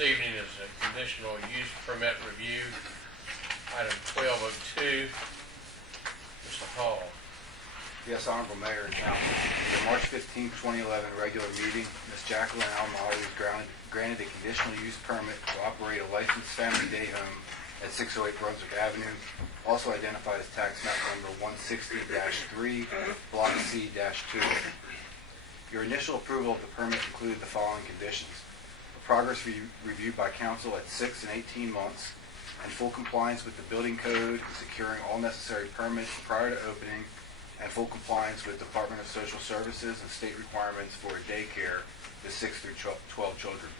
evening is a conditional use permit review, item 1202. Mr. Hall. Yes, Honorable Mayor and Council. In the March 15, 2011 regular meeting, Ms. Jacqueline Almali was granted a conditional use permit to operate a licensed family day home at 608 Brunswick Avenue, also identified as tax map number 160-3, Block C-2. Your initial approval of the permit included the following conditions: a progress review by council at 6 and 18 months, and full compliance with the building code and securing all necessary permits prior to opening, and full compliance with Department of Social Services and state requirements for a daycare with 6 through 12 children.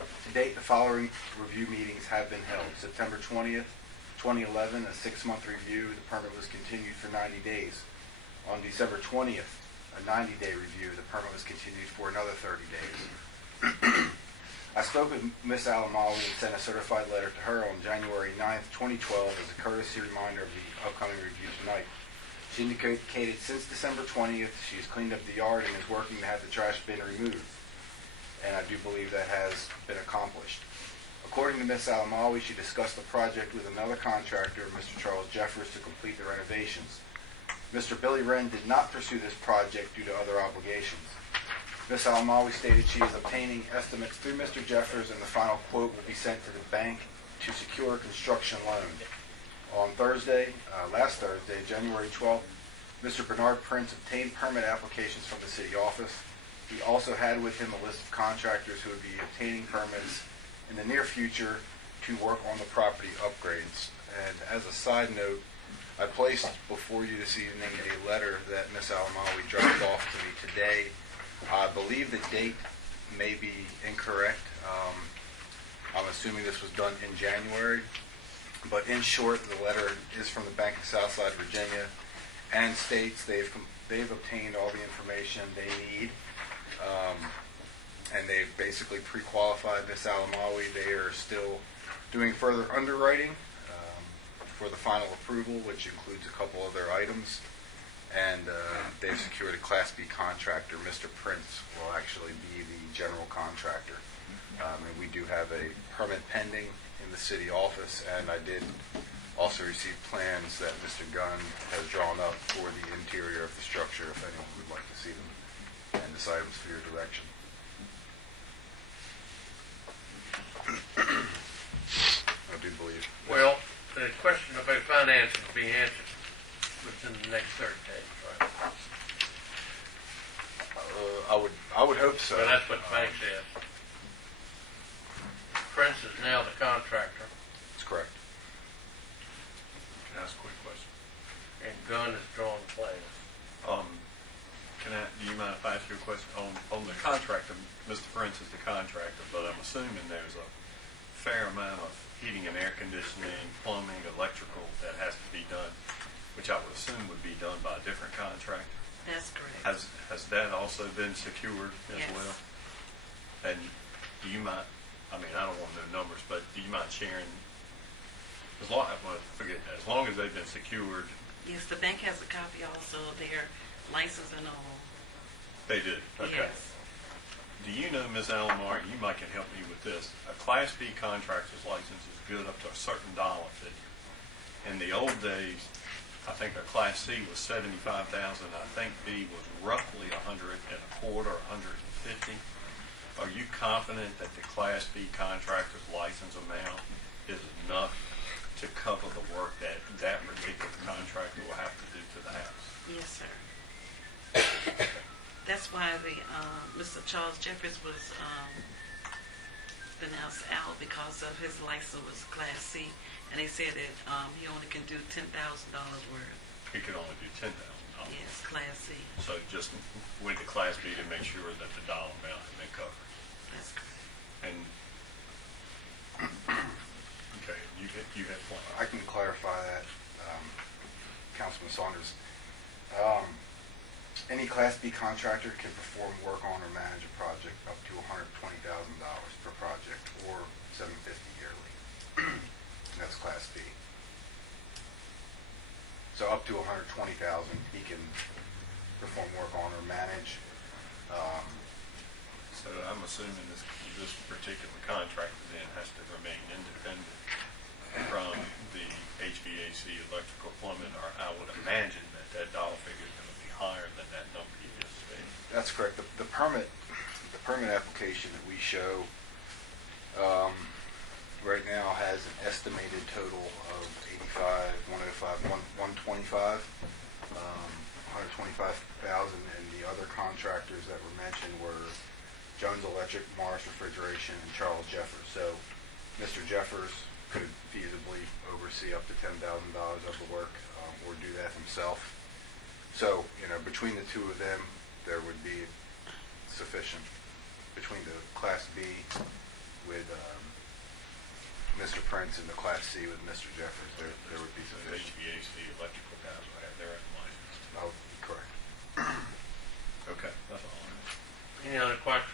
To date, the following review meetings have been held. September 20th, 2011, a 6-month review. The permit was continued for 90 days. On December 20th, a 90-day review. The permit was continued for another 30 days. I spoke with Ms. Almali and sent a certified letter to her on January 9th, 2012 as a courtesy reminder of the upcoming review tonight. She indicated since December 20th she has cleaned up the yard and is working to have the trash bin removed. And I do believe that has been accomplished. According to Ms. Almali, she discussed the project with another contractor, Mr. Charles Jeffers, to complete the renovations. Mr. Billy Wren did not pursue this project due to other obligations. Ms. Almali stated she is obtaining estimates through Mr. Jeffers, and the final quote will be sent to the bank to secure a construction loan. On Thursday, last Thursday, January 12th, Mr. Bernard Prince obtained permit applications from the city office. He also had with him a list of contractors who would be obtaining permits in the near future to work on the property upgrades. And as a side note, I placed before you this evening a letter that Ms. Almali dropped off to me today. I believe the date may be incorrect. I'm assuming this was done in January. But in short, the letter is from the Bank of Southside, Virginia, and states they've obtained all the information they need, and they've basically pre-qualified Ms. Almali. They are still doing further underwriting for the final approval, which includes a couple other items, and they've secured a Class B contractor. Mr. Prince will actually be the general contractor, and we do have a permit pending in the city office, and I did also receive plans that Mr. Gunn has drawn up for the interior of the structure if anyone would like to see them, and this item's for your direction. I do believe. Well, the question about finances will be answered within the next 30 days, right? I would hope so. Well, that's what the bank said. Prince is now the contractor. That's correct. Can I ask a quick question? And Gunn is drawing the plans. Do you mind if I ask you a question? On the contractor, Mr. Prince is the contractor, but I'm assuming there's a fair amount of heating and air conditioning, plumbing, electrical that has to be done, which I would assume would be done by a different contractor. That's correct. Has that also been secured as Yes. well? And do you mind, I mean, I don't want to know numbers, but do you mind sharing, as long as they've been secured? Yes, the bank has a copy also of their license and all. They did? Okay. Yes. Do you know, Ms. Almar, you might can help me with this, a Class B contractor's license is good up to a certain dollar figure. In the old days, I think a Class C was $75,000. I think B was roughly $125,000 or $150,000. Are you confident that the Class B contractor's license amount is enough to cover the work that that particular contractor will have to do to the house? Yes, sir. That's why the Mr. Charles Jeffers was denounced out, because of his license was Class C, and they said that he only can do $10,000 worth. He could only do $10,000. Yes, Class C. So just went to Class B to make sure that the dollar amount had been covered. That's correct. And okay, you had plans. I can clarify that, Councilman Saunders. Any Class B contractor can perform work on or manage a project up to $120,000 per project, or $750 yearly. And that's Class B. So up to $120,000, he can perform work on or manage. So I'm assuming this particular contractor then has to remain independent from the HVAC, electrical, plumbing, or I would imagine that dollar figure is going to be higher than that number you just stated. That's correct. The permit application that we show right now has an estimated total of 125,000, and the other contractors that were mentioned were Jones Electric, Morris Refrigeration, and Charles Jeffers. So Mr. Jeffers could feasibly oversee up to $10,000 of the work, or do that himself. So, between the two of them, there would be sufficient. Between the Class B with Mr. Prince and the Class C with Mr. Jeffers, there would be So sufficient. HVAC, electrical guys will have their own license. Oh, correct. Okay, that's all I know. Any other questions?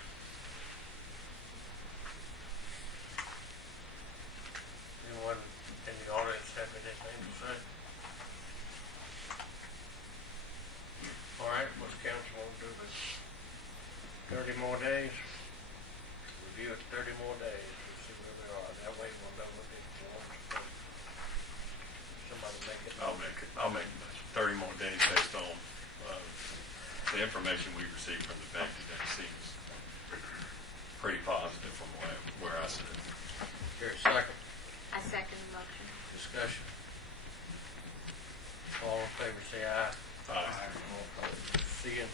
Anyone in the audience have anything to say? All right, what's council want to do with 30 more days? Review it 30 more days, we'll see where we are. That way we'll know what it wants to do. Somebody make it. I'll make it 30 more days based on the information we received from the bank today seems pretty positive from where I sit. Here, second. I second the motion. Discussion. All in favor say aye. Aye. All opposed. See you in